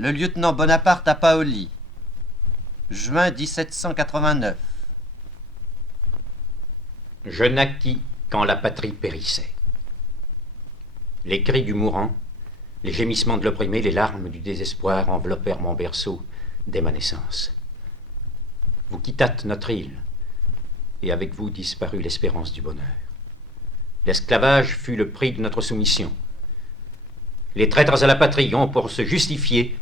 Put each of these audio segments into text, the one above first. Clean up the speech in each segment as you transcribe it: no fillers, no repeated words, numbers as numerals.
Le lieutenant Bonaparte à Paoli. Juin 1789. Je naquis quand la patrie périssait. Les cris du mourant, les gémissements de l'opprimé, les larmes du désespoir enveloppèrent mon berceau dès ma naissance. Vous quittâtes notre île, et avec vous disparut l'espérance du bonheur. L'esclavage fut le prix de notre soumission. Les traîtres à la patrie ont, pour se justifier,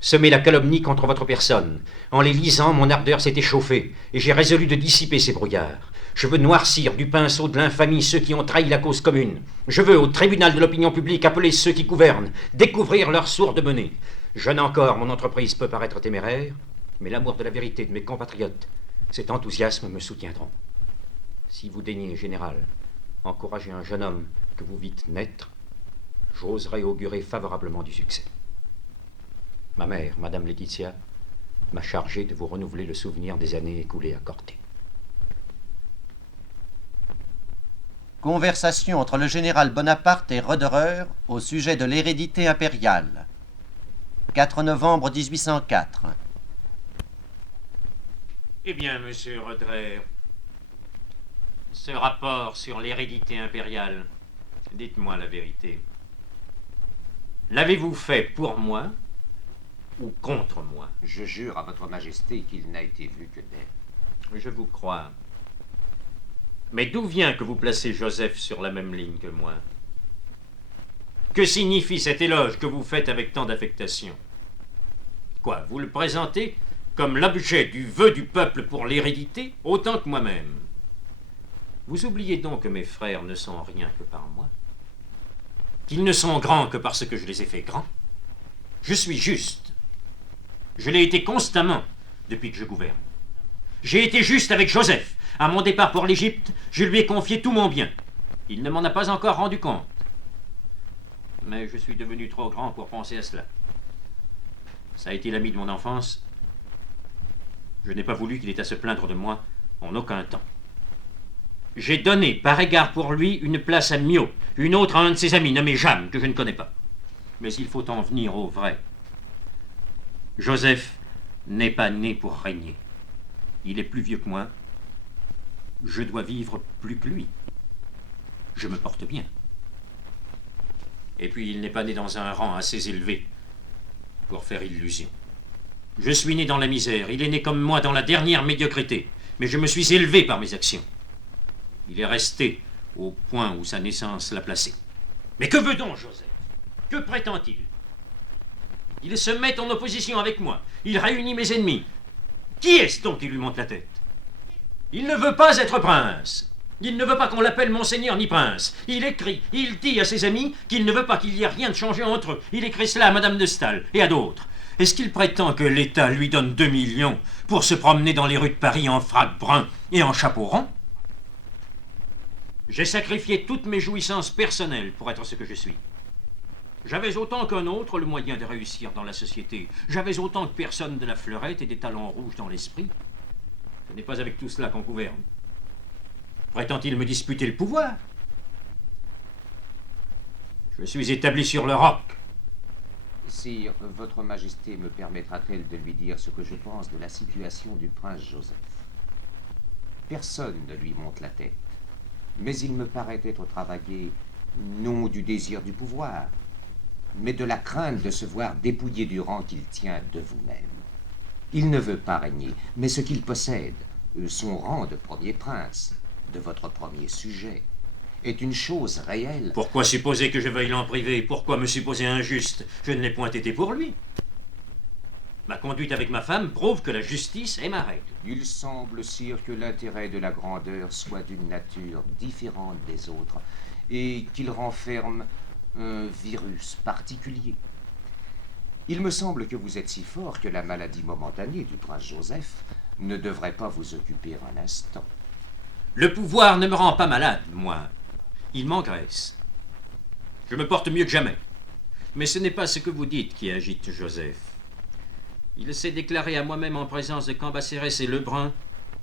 semé la calomnie contre votre personne. En les lisant, mon ardeur s'est échauffée, et j'ai résolu de dissiper ces brouillards. Je veux noircir du pinceau de l'infamie ceux qui ont trahi la cause commune. Je veux, au tribunal de l'opinion publique, appeler ceux qui gouvernent, découvrir leur sourde menée. Jeune encore, mon entreprise peut paraître téméraire, mais l'amour de la vérité de mes compatriotes, cet enthousiasme me soutiendront. Si vous daignez, général, encourager un jeune homme que vous vîtes naître, j'oserais augurer favorablement du succès. Ma mère, Madame Laetitia, m'a chargé de vous renouveler le souvenir des années écoulées à Corté. Conversation entre le général Bonaparte et Roederer au sujet de l'hérédité impériale. 4 novembre 1804. Eh bien, monsieur Roederer, ce rapport sur l'hérédité impériale, dites-moi la vérité. L'avez-vous fait pour moi ou contre moi? Je jure à votre majesté qu'il n'a été vu que d'elle. Je vous crois. Mais d'où vient que vous placez Joseph sur la même ligne que moi? Que signifie cet éloge que vous faites avec tant d'affectation? Quoi, vous le présentez comme l'objet du vœu du peuple pour l'hérédité, autant que moi-même? Vous oubliez donc que mes frères ne sont rien que par moi, qu'ils ne sont grands que parce que je les ai fait grands. Je suis juste. Je l'ai été constamment depuis que je gouverne. J'ai été juste avec Joseph. À mon départ pour l'Égypte, je lui ai confié tout mon bien. Il ne m'en a pas encore rendu compte. Mais je suis devenu trop grand pour penser à cela. Ça a été l'ami de mon enfance. Je n'ai pas voulu qu'il ait à se plaindre de moi en aucun temps. J'ai donné, par égard pour lui, une place à Mio, une autre à un de ses amis nommé Jam, que je ne connais pas. Mais il faut en venir au vrai. Joseph n'est pas né pour régner. Il est plus vieux que moi. Je dois vivre plus que lui. Je me porte bien. Et puis il n'est pas né dans un rang assez élevé pour faire illusion. Je suis né dans la misère, il est né comme moi dans la dernière médiocrité, mais je me suis élevé par mes actions. Il est resté au point où sa naissance l'a placé. Mais que veut donc Joseph? Que prétend-il? Il se met en opposition avec moi, il réunit mes ennemis. Qui est-ce donc qui lui monte la tête? Il ne veut pas être prince. Il ne veut pas qu'on l'appelle monseigneur ni prince. Il écrit, il dit à ses amis qu'il ne veut pas qu'il y ait rien de changé entre eux. Il écrit cela à Madame de Staël et à d'autres. Est-ce qu'il prétend que l'État lui donne 2 millions pour se promener dans les rues de Paris en frac brun et en chapeau rond? J'ai sacrifié toutes mes jouissances personnelles pour être ce que je suis. J'avais autant qu'un autre le moyen de réussir dans la société. J'avais autant que personne de la fleurette et des talons rouges dans l'esprit. Ce n'est pas avec tout cela qu'on gouverne. Prétend-il me disputer le pouvoir? Je suis établi sur le roc. Sire, votre majesté me permettra-t-elle de lui dire ce que je pense de la situation du prince Joseph? Personne ne lui monte la tête, mais il me paraît être travaillé non du désir du pouvoir, mais de la crainte de se voir dépouillé du rang qu'il tient de vous-même. Il ne veut pas régner, mais ce qu'il possède, son rang de premier prince, de votre premier sujet, est une chose réelle. Pourquoi supposer que je veuille l'en priver? Pourquoi me supposer injuste? Je ne l'ai point été pour lui. Ma conduite avec ma femme prouve que la justice est ma règle. Il semble, sire, que l'intérêt de la grandeur soit d'une nature différente des autres, et qu'il renferme un virus particulier. Il me semble que vous êtes si fort que la maladie momentanée du prince Joseph ne devrait pas vous occuper un instant. Le pouvoir ne me rend pas malade, moi. Il m'engraisse. Je me porte mieux que jamais. Mais ce n'est pas ce que vous dites qui agite Joseph. Il s'est déclaré à moi-même en présence de Cambacérès et Lebrun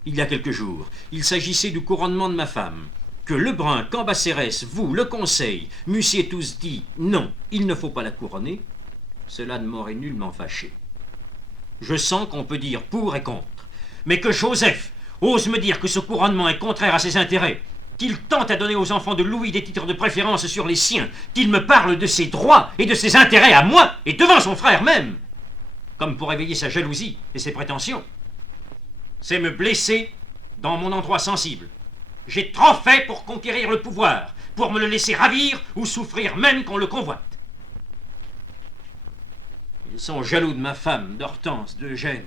il y a quelques jours. Il s'agissait du couronnement de ma femme. Que Lebrun, Cambacérès, vous, le conseil, m'eussiez tous dit non, il ne faut pas la couronner, cela ne m'aurait nullement fâché. Je sens qu'on peut dire pour et contre, mais que Joseph ose me dire que ce couronnement est contraire à ses intérêts, qu'il tente à donner aux enfants de Louis des titres de préférence sur les siens, qu'il me parle de ses droits et de ses intérêts à moi, et devant son frère même, comme pour éveiller sa jalousie et ses prétentions. C'est me blesser dans mon endroit sensible. J'ai trop fait pour conquérir le pouvoir, pour me le laisser ravir ou souffrir même qu'on le convoite. Ils sont jaloux de ma femme, d'Hortense, d'Eugène,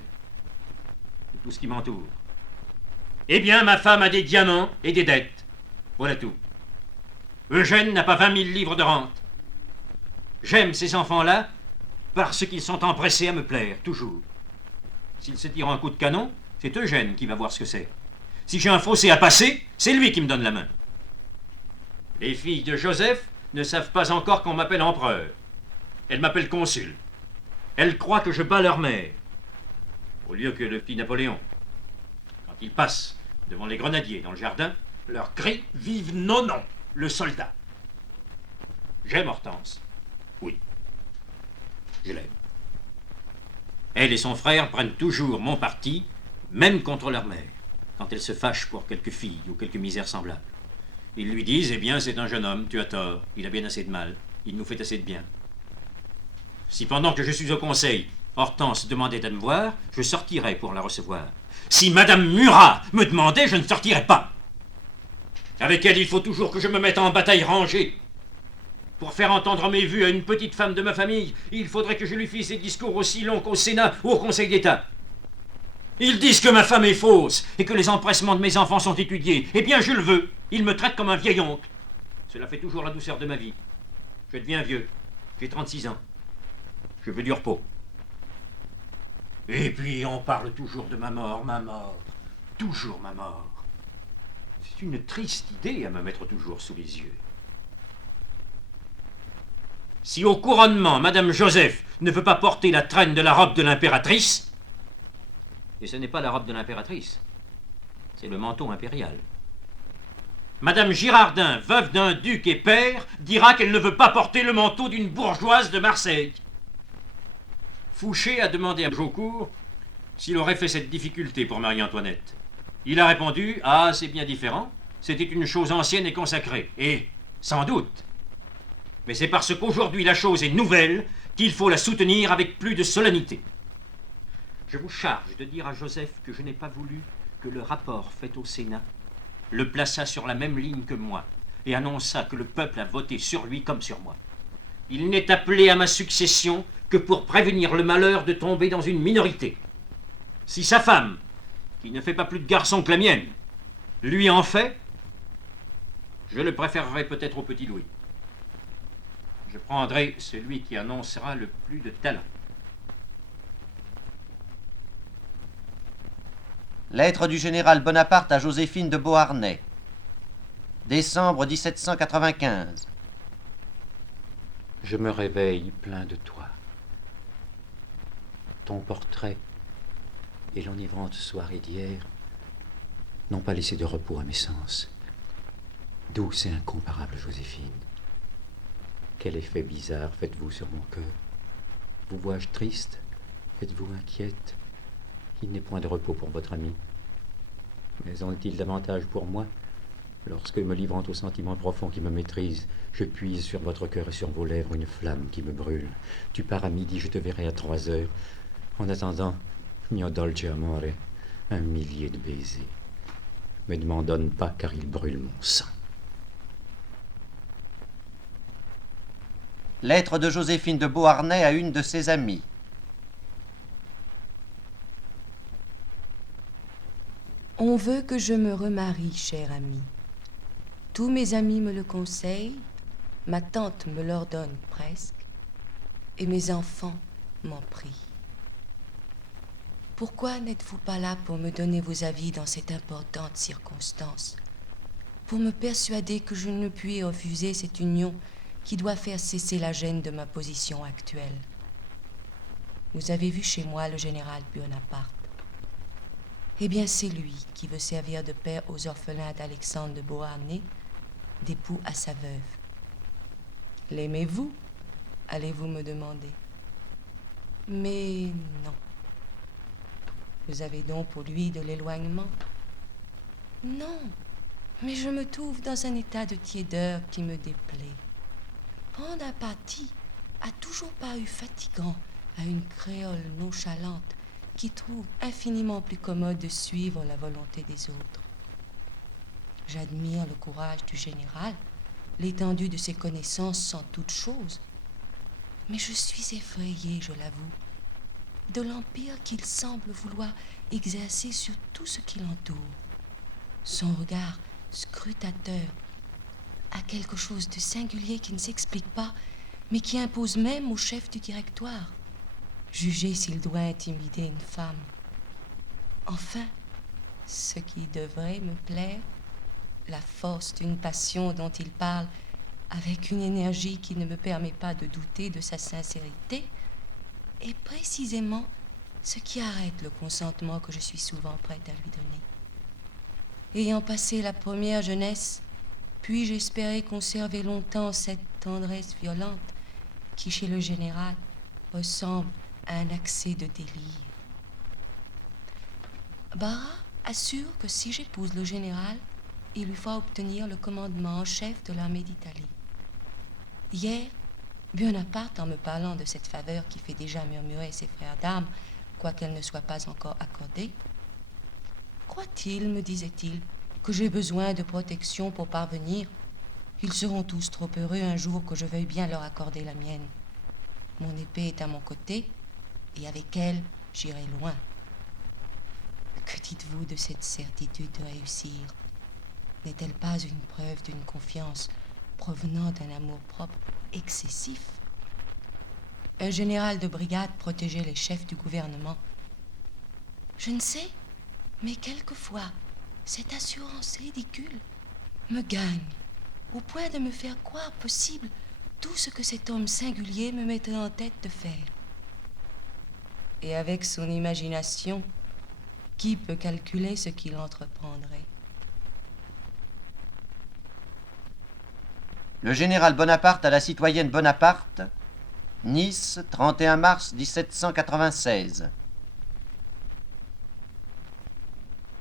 de tout ce qui m'entoure. Eh bien, ma femme a des diamants et des dettes. Voilà tout. Eugène n'a pas 20 000 livres de rente. J'aime ces enfants-là parce qu'ils sont empressés à me plaire, toujours. S'ils se tirent un coup de canon, c'est Eugène qui va voir ce que c'est. Si j'ai un fossé à passer, c'est lui qui me donne la main. Les filles de Joseph ne savent pas encore qu'on m'appelle empereur. Elles m'appellent consul. Elles croient que je bats leur mère, au lieu que le petit Napoléon. Quand il passe devant les grenadiers dans le jardin, leur cri « Vive Nonon, le soldat !» J'aime Hortense. Oui. Je l'aime. Elle et son frère prennent toujours mon parti, même contre leur mère, quand elle se fâche pour quelques filles ou quelques misères semblables. Ils lui disent « Eh bien, c'est un jeune homme, tu as tort, il a bien assez de mal, il nous fait assez de bien. » Si pendant que je suis au conseil, Hortense demandait à me voir, je sortirais pour la recevoir. Si Madame Murat me demandait, je ne sortirais pas. Avec elle, il faut toujours que je me mette en bataille rangée. Pour faire entendre mes vues à une petite femme de ma famille, il faudrait que je lui fisse des discours aussi longs qu'au Sénat ou au Conseil d'État. Ils disent que ma femme est fausse et que les empressements de mes enfants sont étudiés. Eh bien, je le veux. Ils me traitent comme un vieil oncle. Cela fait toujours la douceur de ma vie. Je deviens vieux. J'ai 36 ans. Je veux du repos. Et puis, on parle toujours de ma mort, toujours ma mort. C'est une triste idée à me mettre toujours sous les yeux. Si au couronnement, Madame Joseph ne veut pas porter la traîne de la robe de l'impératrice, et ce n'est pas la robe de l'impératrice, c'est le manteau impérial. Madame Girardin, veuve d'un duc et père, dira qu'elle ne veut pas porter le manteau d'une bourgeoise de Marseille. Fouché a demandé à Jaucourt s'il aurait fait cette difficulté pour Marie-Antoinette. Il a répondu « Ah, c'est bien différent, c'était une chose ancienne et consacrée. » Et, sans doute. Mais c'est parce qu'aujourd'hui la chose est nouvelle qu'il faut la soutenir avec plus de solennité. Je vous charge de dire à Joseph que je n'ai pas voulu que le rapport fait au Sénat le plaçât sur la même ligne que moi et annonça que le peuple a voté sur lui comme sur moi. Il n'est appelé à ma succession que pour prévenir le malheur de tomber dans une minorité. Si sa femme, qui ne fait pas plus de garçons que la mienne, lui en fait, je le préférerais peut-être au petit Louis. Je prendrai celui qui annoncera le plus de talent. Lettre du général Bonaparte à Joséphine de Beauharnais. Décembre 1795. Je me réveille plein de toi. Ton portrait et l'enivrante soirée d'hier n'ont pas laissé de repos à mes sens. Douce et incomparable Joséphine, quel effet bizarre faites-vous sur mon cœur? Vous vois-je triste? Êtes-vous inquiète? Il n'est point de repos pour votre ami. Mais en est-il davantage pour moi, lorsque, me livrant aux sentiments profonds qui me maîtrisent, je puise sur votre cœur et sur vos lèvres une flamme qui me brûle. Tu pars à midi, je te verrai à 3 heures. En attendant, mio dolce amore, un millier de baisers. Mais ne m'en donne pas, car il brûle mon sang. Lettre de Joséphine de Beauharnais à une de ses amies. On veut que je me remarie, chère amie. Tous mes amis me le conseillent, ma tante me l'ordonne presque, et mes enfants m'en prient. Pourquoi n'êtes-vous pas là pour me donner vos avis dans cette importante circonstance, pour me persuader que je ne puis refuser cette union qui doit faire cesser la gêne de ma position actuelle? Vous avez vu chez moi le général Bonaparte. Eh bien, c'est lui qui veut servir de père aux orphelins d'Alexandre de Beauharnais, d'époux à sa veuve. L'aimez-vous? Allez-vous me demander. Mais non. Vous avez donc pour lui de l'éloignement? Non, mais je me trouve dans un état de tiédeur qui me déplaît. Bonaparte a toujours paru fatigant à une créole nonchalante qui trouve infiniment plus commode de suivre la volonté des autres. J'admire le courage du général, l'étendue de ses connaissances sans toute chose. Mais je suis effrayée, je l'avoue, de l'empire qu'il semble vouloir exercer sur tout ce qui l'entoure. Son regard scrutateur a quelque chose de singulier qui ne s'explique pas, mais qui impose même au chef du directoire. Jugez s'il doit intimider une femme. Enfin, ce qui devrait me plaire, la force d'une passion dont il parle avec une énergie qui ne me permet pas de douter de sa sincérité, est précisément ce qui arrête le consentement que je suis souvent prête à lui donner. Ayant passé la première jeunesse, puis-je espérer conserver longtemps cette tendresse violente qui, chez le général, ressemble à un accès de délire. Barras assure que si j'épouse le général, il lui faut obtenir le commandement en chef de l'armée d'Italie. Hier, Bonaparte, en me parlant de cette faveur qui fait déjà murmurer ses frères d'armes, quoiqu'elle ne soit pas encore accordée, croit-il, me disait-il, que j'ai besoin de protection pour parvenir? Ils seront tous trop heureux un jour que je veuille bien leur accorder la mienne. Mon épée est à mon côté, et avec elle, j'irai loin. Que dites-vous de cette certitude de réussir? N'est-elle pas une preuve d'une confiance provenant d'un amour-propre excessif? Un général de brigade protégeait les chefs du gouvernement. Je ne sais, mais quelquefois, cette assurance ridicule me gagne, au point de me faire croire possible tout ce que cet homme singulier me mettrait en tête de faire. Et avec son imagination, qui peut calculer ce qu'il entreprendrait? Le général Bonaparte à la citoyenne Bonaparte, Nice, 31 mars 1796.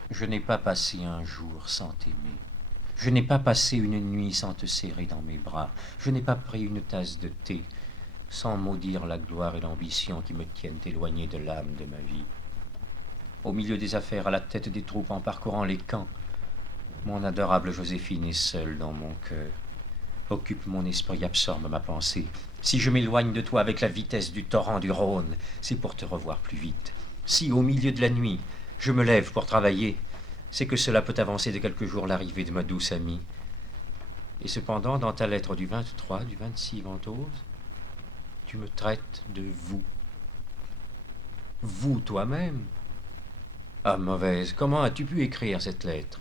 Je n'ai pas passé un jour sans t'aimer. Je n'ai pas passé une nuit sans te serrer dans mes bras. Je n'ai pas pris une tasse de thé sans maudire la gloire et l'ambition qui me tiennent éloigné de l'âme de ma vie. Au milieu des affaires, à la tête des troupes, en parcourant les camps, mon adorable Joséphine est seule dans mon cœur. Occupe mon esprit, absorbe ma pensée. Si je m'éloigne de toi avec la vitesse du torrent du Rhône, c'est pour te revoir plus vite. Si, au milieu de la nuit, je me lève pour travailler, c'est que cela peut avancer de quelques jours l'arrivée de ma douce amie. Et cependant, dans ta lettre du 23, du 26 Ventose, tu me traites de vous. Vous toi-même? Ah, mauvaise, comment as-tu pu écrire cette lettre?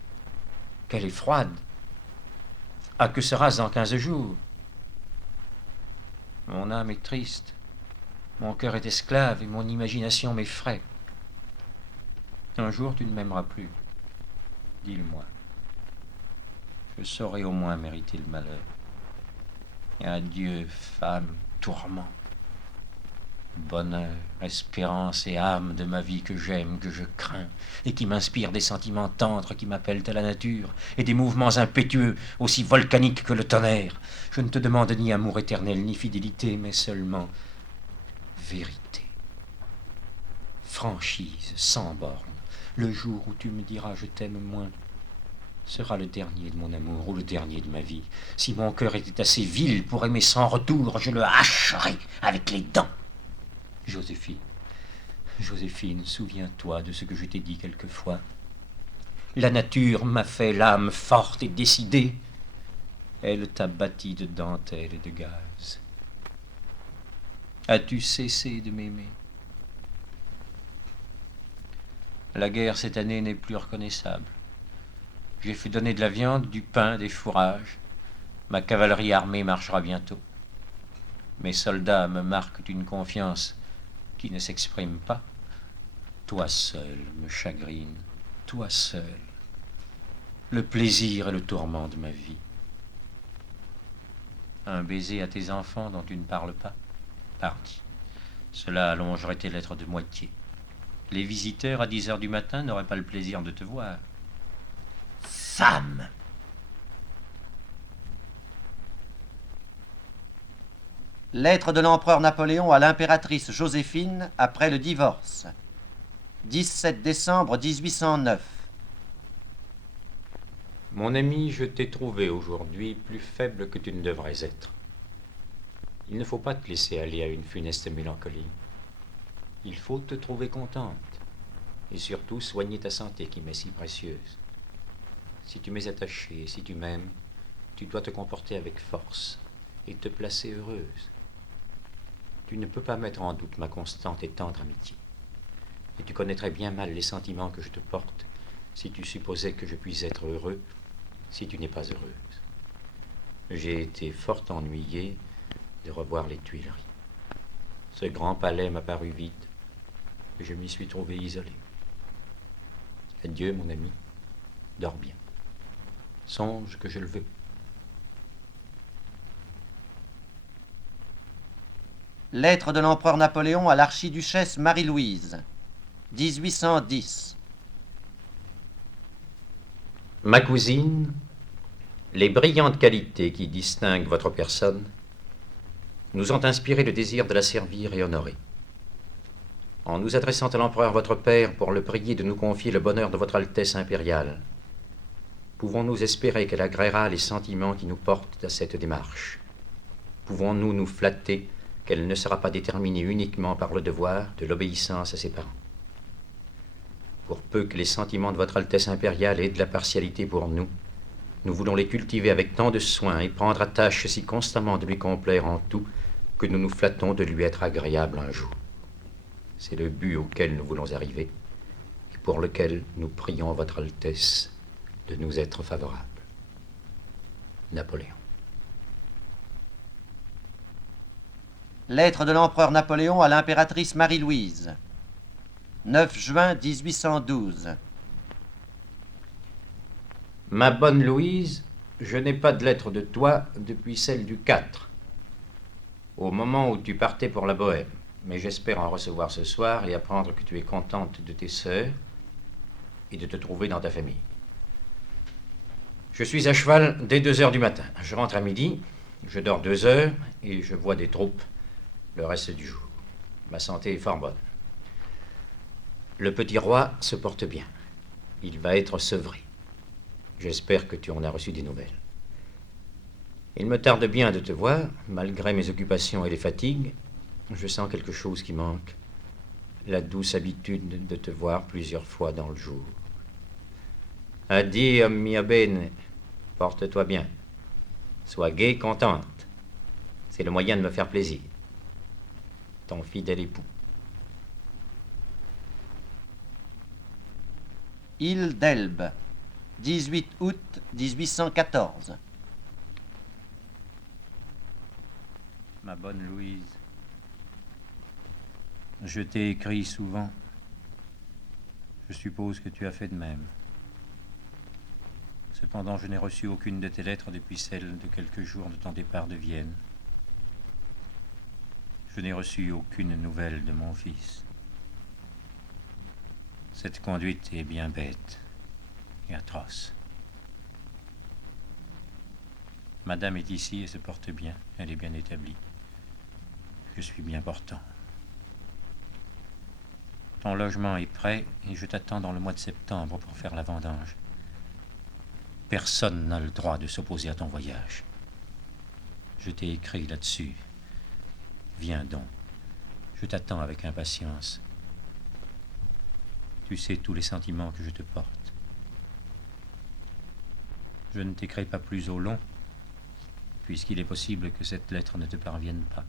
Qu'elle est froide. Ah, que sera-ce dans 15 jours? Mon âme est triste, mon cœur est esclave et mon imagination m'effraie. Un jour tu ne m'aimeras plus, dis-le-moi. Je saurai au moins mériter le malheur. Et adieu, femme, tourment, bonheur, espérance et âme de ma vie que j'aime, que je crains, et qui m'inspire des sentiments tendres qui m'appellent à la nature, et des mouvements impétueux aussi volcaniques que le tonnerre. Je ne te demande ni amour éternel, ni fidélité, mais seulement vérité, franchise sans borne. Le jour où tu me diras je t'aime moins sera le dernier de mon amour ou le dernier de ma vie. Si mon cœur était assez vil pour aimer sans retour, je le hacherais avec les dents. Joséphine, Joséphine, souviens-toi de ce que je t'ai dit quelquefois. La nature m'a fait l'âme forte et décidée. Elle t'a bâti de dentelle et de gaze. As-tu cessé de m'aimer? La guerre cette année n'est plus reconnaissable. J'ai fait donner de la viande, du pain, des fourrages. Ma cavalerie armée marchera bientôt. Mes soldats me marquent une confiance qui ne s'exprime pas. Toi seul me chagrine, toi seul, le plaisir et le tourment de ma vie. Un baiser à tes enfants dont tu ne parles pas, pardi. Cela allongerait tes lettres de moitié. Les visiteurs à 10 heures du matin n'auraient pas le plaisir de te voir. Sam! Lettre de l'empereur Napoléon à l'impératrice Joséphine après le divorce. 17 décembre 1809. Mon ami, je t'ai trouvé aujourd'hui plus faible que tu ne devrais être. Il ne faut pas te laisser aller à une funeste mélancolie. Il faut te trouver contente. Et surtout soigner ta santé qui m'est si précieuse. Si tu m'es attaché, si tu m'aimes, tu dois te comporter avec force et te placer heureuse. Tu ne peux pas mettre en doute ma constante et tendre amitié. Et tu connaîtrais bien mal les sentiments que je te porte si tu supposais que je puisse être heureux si tu n'es pas heureuse. J'ai été fort ennuyé de revoir les Tuileries. Ce grand palais m'a paru vide et je m'y suis trouvé isolé. Adieu, mon ami. Dors bien. Songe que je le veux. Lettre de l'empereur Napoléon à l'archiduchesse Marie-Louise. 1810. Ma cousine, les brillantes qualités qui distinguent votre personne nous ont inspiré le désir de la servir et honorer. En nous adressant à l'empereur votre père pour le prier de nous confier le bonheur de votre Altesse impériale, pouvons-nous espérer qu'elle agréera les sentiments qui nous portent à cette démarche? Pouvons-nous nous flatter qu'elle ne sera pas déterminée uniquement par le devoir de l'obéissance à ses parents? Pour peu que les sentiments de votre Altesse impériale aient de la partialité pour nous, nous voulons les cultiver avec tant de soin et prendre à tâche si constamment de lui complaire en tout que nous nous flattons de lui être agréable un jour. C'est le but auquel nous voulons arriver et pour lequel nous prions votre Altesse de nous être favorable. Napoléon. Lettre de l'empereur Napoléon à l'impératrice Marie-Louise. 9 juin 1812. Ma bonne Louise, je n'ai pas de lettre de toi depuis celle du 4, au moment où tu partais pour la Bohême. Mais j'espère en recevoir ce soir et apprendre que tu es contente de tes sœurs et de te trouver dans ta famille. Je suis à cheval dès 2 heures du matin. Je rentre à midi, je dors 2 heures et je vois des troupes le reste du jour. Ma santé est fort bonne. Le petit roi se porte bien. Il va être sevré. J'espère que tu en as reçu des nouvelles. Il me tarde bien de te voir, malgré mes occupations et les fatigues. Je sens quelque chose qui manque. La douce habitude de te voir plusieurs fois dans le jour. Addio, mia bene. Porte-toi bien. Sois gaie, contente. C'est le moyen de me faire plaisir. Ton fidèle époux. Île d'Elbe. 18 août 1814. Ma bonne Louise, je t'ai écrit souvent. Je suppose que tu as fait de même. Cependant, je n'ai reçu aucune de tes lettres depuis celle de quelques jours de ton départ de Vienne. Je n'ai reçu aucune nouvelle de mon fils. Cette conduite est bien bête et atroce. Madame est ici et se porte bien. Elle est bien établie. Je suis bien portant. Ton logement est prêt et je t'attends dans le mois de septembre pour faire la vendange. Personne n'a le droit de s'opposer à ton voyage. Je t'ai écrit là-dessus. Viens donc. Je t'attends avec impatience. Tu sais tous les sentiments que je te porte. Je ne t'écris pas plus au long, puisqu'il est possible que cette lettre ne te parvienne pas.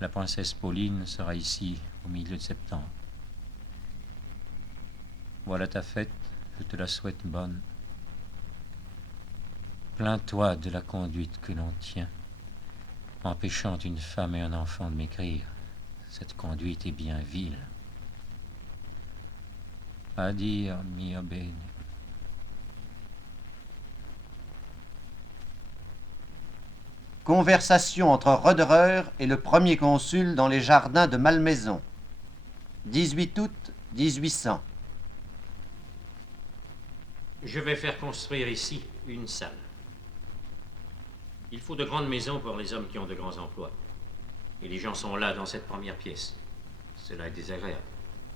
La princesse Pauline sera ici au milieu de septembre. Voilà ta fête, je te la souhaite bonne. Plains-toi de la conduite que l'on tient, empêchant une femme et un enfant de m'écrire. Cette conduite est bien vile. Addio, mia bene. Conversation entre Roederer et le premier consul dans les jardins de Malmaison. 18 août 1800. Je vais faire construire ici une salle. Il faut de grandes maisons pour les hommes qui ont de grands emplois. Et les gens sont là dans cette première pièce. Cela est désagréable.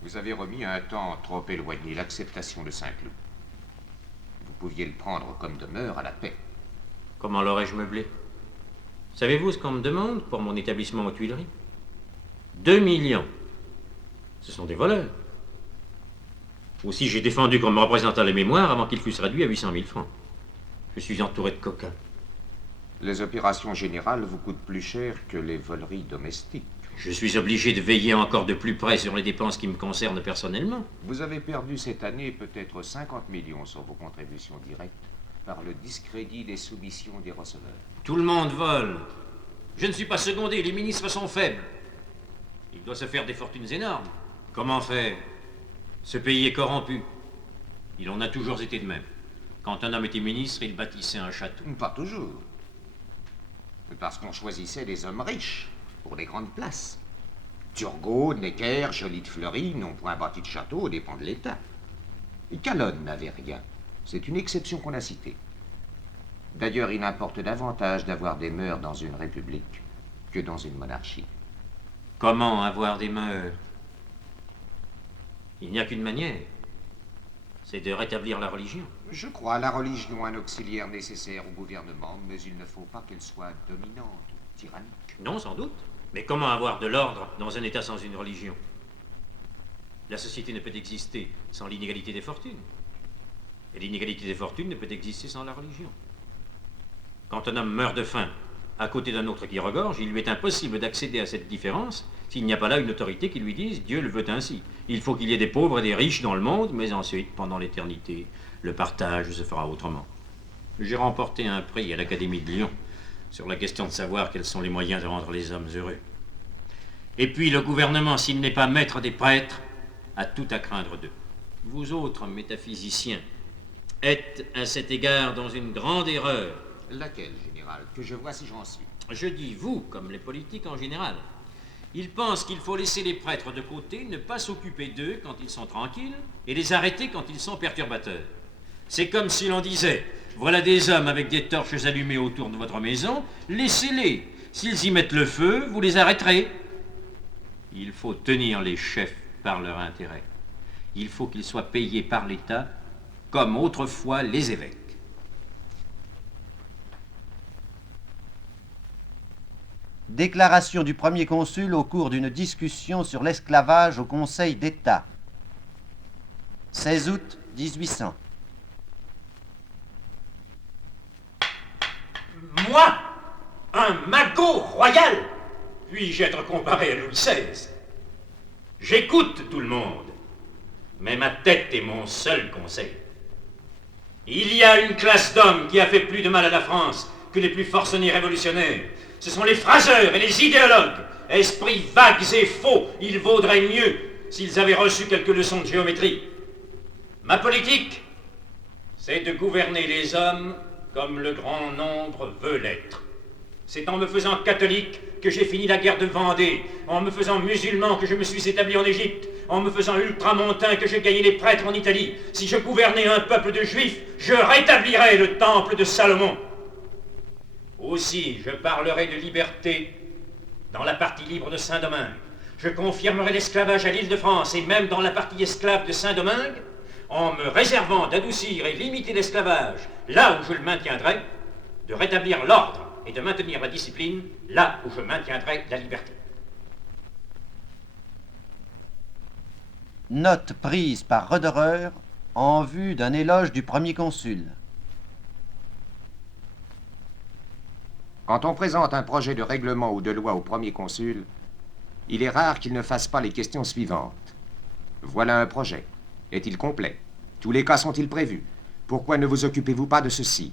Vous avez remis à un temps trop éloigné l'acceptation de Saint-Cloud. Vous pouviez le prendre comme demeure à la paix. Comment l'aurais-je meublé? Savez-vous ce qu'on me demande pour mon établissement aux Tuileries? 2 millions. Ce sont des voleurs. Aussi, j'ai défendu qu'on me représentât les mémoires avant qu'ils fussent réduits à 800 000 francs. Je suis entouré de coquins. Les opérations générales vous coûtent plus cher que les voleries domestiques. Je suis obligé de veiller encore de plus près sur les dépenses qui me concernent personnellement. Vous avez perdu cette année peut-être 50 millions sur vos contributions directes par le discrédit des soumissions des receveurs. Tout le monde vole. Je ne suis pas secondé, les ministres sont faibles. Il doit se faire des fortunes énormes. Comment faire? Ce pays est corrompu. Il en a toujours été de même. Quand un homme était ministre, il bâtissait un château. Pas toujours. Parce qu'on choisissait des hommes riches pour les grandes places. Turgot, Necker, Joly de Fleury n'ont point bâti de château aux dépens de l'État. Et Calonne n'avait rien. C'est une exception qu'on a citée. D'ailleurs, il importe davantage d'avoir des mœurs dans une république que dans une monarchie. Comment avoir des mœurs? Il n'y a qu'une manière. C'est de rétablir la religion. Je crois à la religion un auxiliaire nécessaire au gouvernement, mais il ne faut pas qu'elle soit dominante, tyrannique. Non, sans doute. Mais comment avoir de l'ordre dans un État sans une religion? La société ne peut exister sans l'inégalité des fortunes. Et l'inégalité des fortunes ne peut exister sans la religion. Quand un homme meurt de faim à côté d'un autre qui regorge, il lui est impossible d'accéder à cette différence s'il n'y a pas là une autorité qui lui dise « Dieu le veut ainsi ». Il faut qu'il y ait des pauvres et des riches dans le monde, mais ensuite, pendant l'éternité, le partage se fera autrement. J'ai remporté un prix à l'Académie de Lyon sur la question de savoir quels sont les moyens de rendre les hommes heureux. Et puis le gouvernement, s'il n'est pas maître des prêtres, a tout à craindre d'eux. Vous autres métaphysiciens êtes à cet égard dans une grande erreur. Laquelle, général? Que je vois si j'en suis. Je dis vous, comme les politiques en général. Ils pensent qu'il faut laisser les prêtres de côté, ne pas s'occuper d'eux quand ils sont tranquilles, et les arrêter quand ils sont perturbateurs. C'est comme si l'on disait, voilà des hommes avec des torches allumées autour de votre maison, laissez-les. S'ils y mettent le feu, vous les arrêterez. Il faut tenir les chefs par leur intérêt. Il faut qu'ils soient payés par l'État, comme autrefois les évêques. Déclaration du premier consul au cours d'une discussion sur l'esclavage au Conseil d'État. 16 août 1800. Moi, un magot royal, puis-je être comparé à Louis XVI? J'écoute tout le monde, mais ma tête est mon seul conseil. Il y a une classe d'hommes qui a fait plus de mal à la France que les plus forcenés révolutionnaires. Ce sont les phraseurs et les idéologues, esprits vagues et faux. Il vaudrait mieux s'ils avaient reçu quelques leçons de géométrie. Ma politique, c'est de gouverner les hommes comme le grand nombre veut l'être. C'est en me faisant catholique que j'ai fini la guerre de Vendée, en me faisant musulman que je me suis établi en Égypte, en me faisant ultramontain que j'ai gagné les prêtres en Italie. Si je gouvernais un peuple de juifs, je rétablirais le temple de Salomon. Aussi, je parlerai de liberté dans la partie libre de Saint-Domingue. Je confirmerai l'esclavage à l'Île-de-France et même dans la partie esclave de Saint-Domingue, en me réservant d'adoucir et limiter l'esclavage là où je le maintiendrai, de rétablir l'ordre et de maintenir la discipline là où je maintiendrai la liberté. Note prise par Roederer en vue d'un éloge du premier consul. Quand on présente un projet de règlement ou de loi au premier consul, il est rare qu'il ne fasse pas les questions suivantes. Voilà un projet. Est-il complet? Tous les cas sont-ils prévus? Pourquoi ne vous occupez-vous pas de ceci?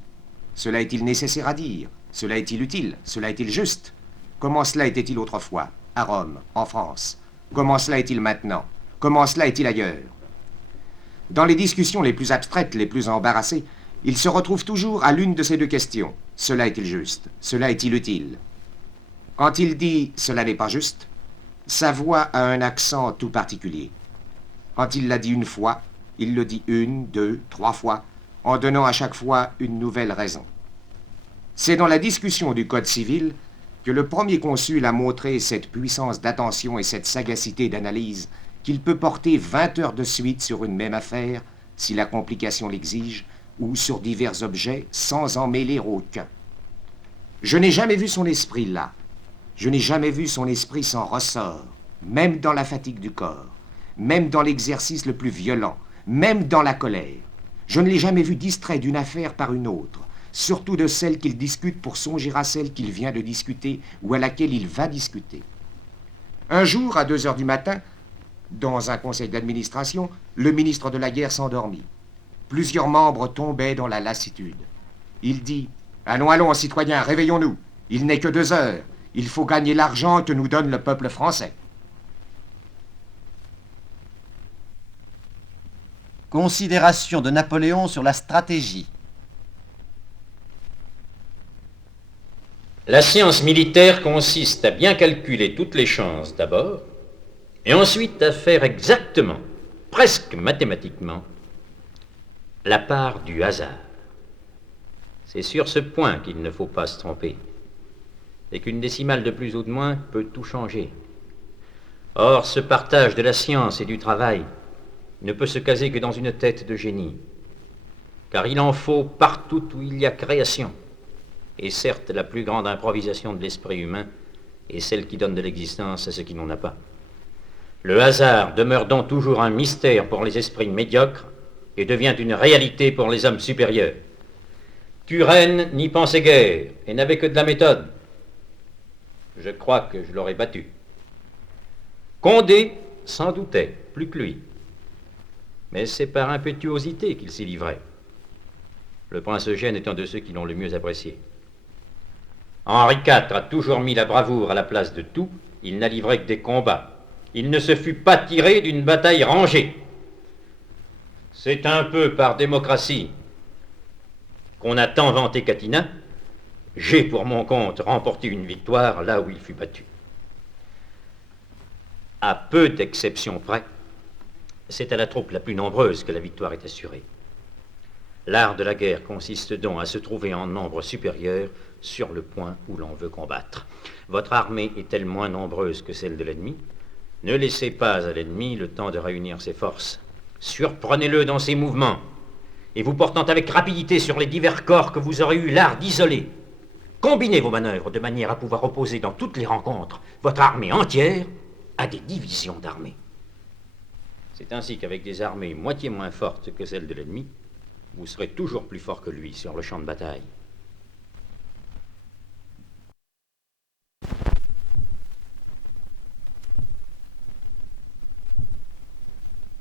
Cela est-il nécessaire à dire? Cela est-il utile? Cela est-il juste? Comment cela était-il autrefois? À Rome, en France? Comment cela est-il maintenant? Comment cela est-il ailleurs? Dans les discussions les plus abstraites, les plus embarrassées, il se retrouve toujours à l'une de ces deux questions. cela est-il juste? Cela est-il utile? Quand il dit « cela n'est pas juste », sa voix a un accent tout particulier. Quand il l'a dit une fois, il le dit une, deux, trois fois, en donnant à chaque fois une nouvelle raison. C'est dans la discussion du Code civil que le premier consul a montré cette puissance d'attention et cette sagacité d'analyse qu'il peut porter 20 heures de suite sur une même affaire, si la complication l'exige, ou sur divers objets, sans en mêler aucun. Je n'ai jamais vu son esprit là. Je n'ai jamais vu son esprit sans ressort, même dans la fatigue du corps, même dans l'exercice le plus violent, même dans la colère. Je ne l'ai jamais vu distrait d'une affaire par une autre, surtout de celle qu'il discute pour songer à celle qu'il vient de discuter ou à laquelle il va discuter. Un jour, à 2 heures du matin, dans un conseil d'administration, le ministre de la Guerre s'endormit. Plusieurs membres tombaient dans la lassitude. Il dit « Allons, allons, citoyens, réveillons-nous. Il n'est que 2 heures. Il faut gagner l'argent que nous donne le peuple français. » Considération de Napoléon sur la stratégie. La science militaire consiste à bien calculer toutes les chances d'abord, et ensuite à faire exactement, presque mathématiquement, la part du hasard. C'est sur ce point qu'il ne faut pas se tromper, et qu'une décimale de plus ou de moins peut tout changer. Or, ce partage de la science et du travail ne peut se caser que dans une tête de génie, car il en faut partout où il y a création. Et certes, la plus grande improvisation de l'esprit humain est celle qui donne de l'existence à ce qui n'en a pas. Le hasard demeure donc toujours un mystère pour les esprits médiocres et devient une réalité pour les hommes supérieurs. Turenne n'y pensait guère et n'avait que de la méthode. Je crois que je l'aurais battu. Condé s'en doutait, plus que lui. Mais c'est par impétuosité qu'il s'y livrait. Le prince Eugène étant de ceux qui l'ont le mieux apprécié. Henri IV a toujours mis la bravoure à la place de tout, il n'a livré que des combats. Il ne se fut pas tiré d'une bataille rangée. C'est un peu par démocratie qu'on a tant vanté Catinat. J'ai pour mon compte remporté une victoire là où il fut battu. À peu d'exceptions près, c'est à la troupe la plus nombreuse que la victoire est assurée. L'art de la guerre consiste donc à se trouver en nombre supérieur sur le point où l'on veut combattre. Votre armée est-elle moins nombreuse que celle de l'ennemi? Ne laissez pas à l'ennemi le temps de réunir ses forces. Surprenez-le dans ses mouvements, et vous portant avec rapidité sur les divers corps que vous aurez eu l'art d'isoler. Combinez vos manœuvres de manière à pouvoir opposer dans toutes les rencontres votre armée entière à des divisions d'armées. C'est ainsi qu'avec des armées moitié moins fortes que celles de l'ennemi, vous serez toujours plus fort que lui sur le champ de bataille.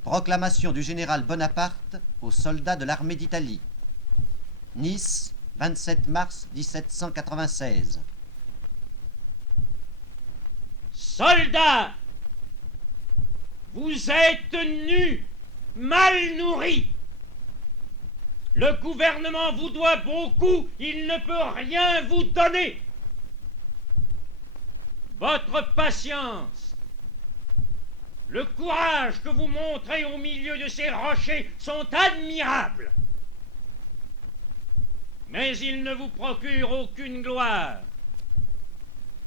Proclamation du général Bonaparte aux soldats de l'armée d'Italie. Nice, 27 mars 1796. Soldats, vous êtes nus, mal nourris. Le gouvernement vous doit beaucoup, il ne peut rien vous donner. Votre patience, le courage que vous montrez au milieu de ces rochers sont admirables. Mais ils ne vous procurent aucune gloire.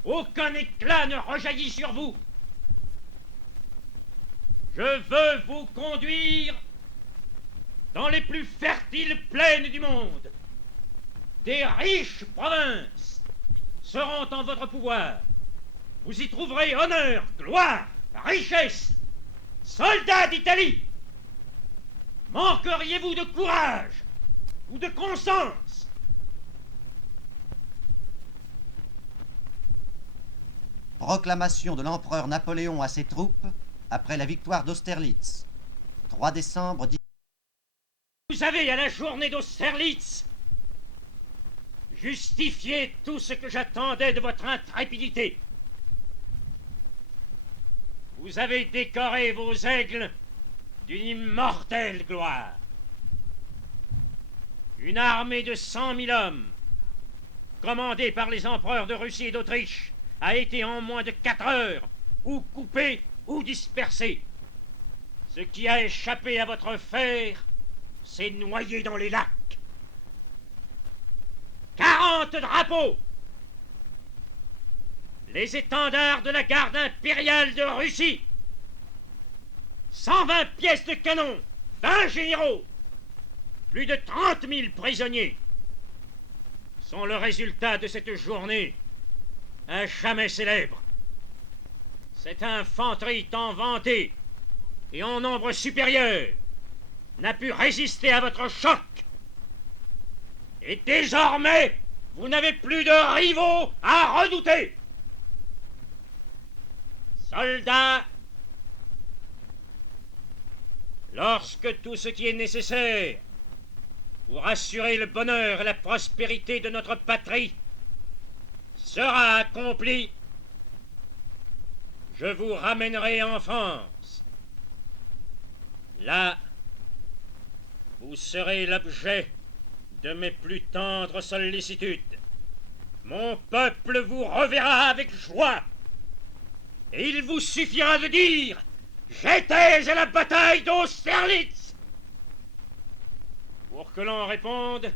Aucun éclat ne rejaillit sur vous. Je veux vous conduire dans les plus fertiles plaines du monde. Des riches provinces seront en votre pouvoir. Vous y trouverez honneur, gloire, richesse. Soldats d'Italie, manqueriez-vous de courage ou de conscience? Proclamation de l'empereur Napoléon à ses troupes après la victoire d'Austerlitz. 3 décembre 10... Vous avez à la journée d'Austerlitz justifié tout ce que j'attendais de votre intrépidité. Vous avez décoré vos aigles d'une immortelle gloire. Une armée de 100 000 hommes, commandé par les empereurs de Russie et d'Autriche, a été en moins de 4 heures ou coupé ou dispersé. Ce qui a échappé à votre fer s'est noyé dans les lacs. 40 drapeaux, les étendards de la garde impériale de Russie, 120 pièces de canon, 20 généraux, plus de 30 000 prisonniers sont le résultat de cette journée à jamais célèbre. Cette infanterie tant vantée et en nombre supérieur n'a pu résister à votre choc. Et désormais, vous n'avez plus de rivaux à redouter. Soldats, lorsque tout ce qui est nécessaire pour assurer le bonheur et la prospérité de notre patrie sera accompli, je vous ramènerai en France. Là, vous serez l'objet de mes plus tendres sollicitudes. Mon peuple vous reverra avec joie, et il vous suffira de dire « J'étais à la bataille d'Austerlitz » pour que l'on réponde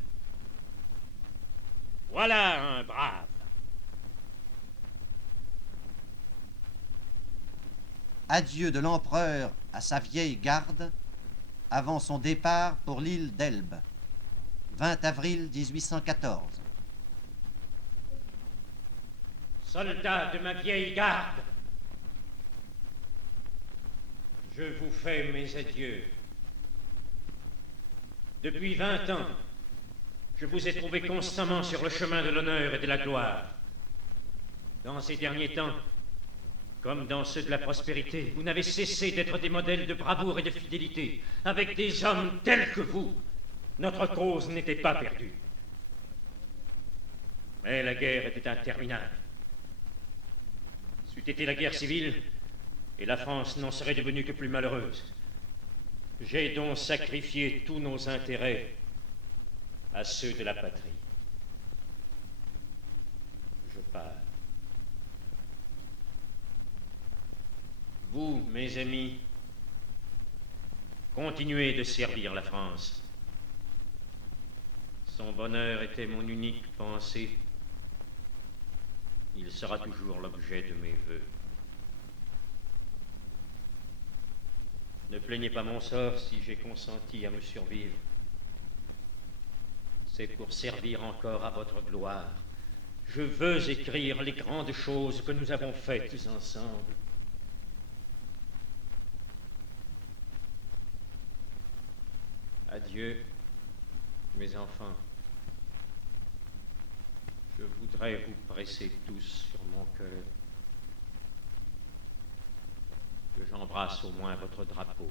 « Voilà un brave ». Adieu de l'empereur à sa vieille garde avant son départ pour l'île d'Elbe. 20 avril 1814. Soldats de ma vieille garde, je vous fais mes adieux. Depuis 20 ans, je vous ai trouvé constamment sur le chemin de l'honneur et de la gloire. Dans ces derniers temps, comme dans ceux de la prospérité, vous n'avez cessé d'être des modèles de bravoure et de fidélité. Avec des hommes tels que vous, notre cause n'était pas perdue. Mais la guerre était interminable. C'eût été la guerre civile, et la France n'en serait devenue que plus malheureuse. J'ai donc sacrifié tous nos intérêts à ceux de la patrie. Je pars. Vous, mes amis, continuez de servir la France. Son bonheur était mon unique pensée. Il sera toujours l'objet de mes vœux. Ne plaignez pas mon sort si j'ai consenti à me survivre. C'est pour servir encore à votre gloire. Je veux écrire les grandes choses que nous avons faites ensemble. Adieu, mes enfants. Je voudrais vous presser tous sur mon cœur. Que j'embrasse au moins votre drapeau.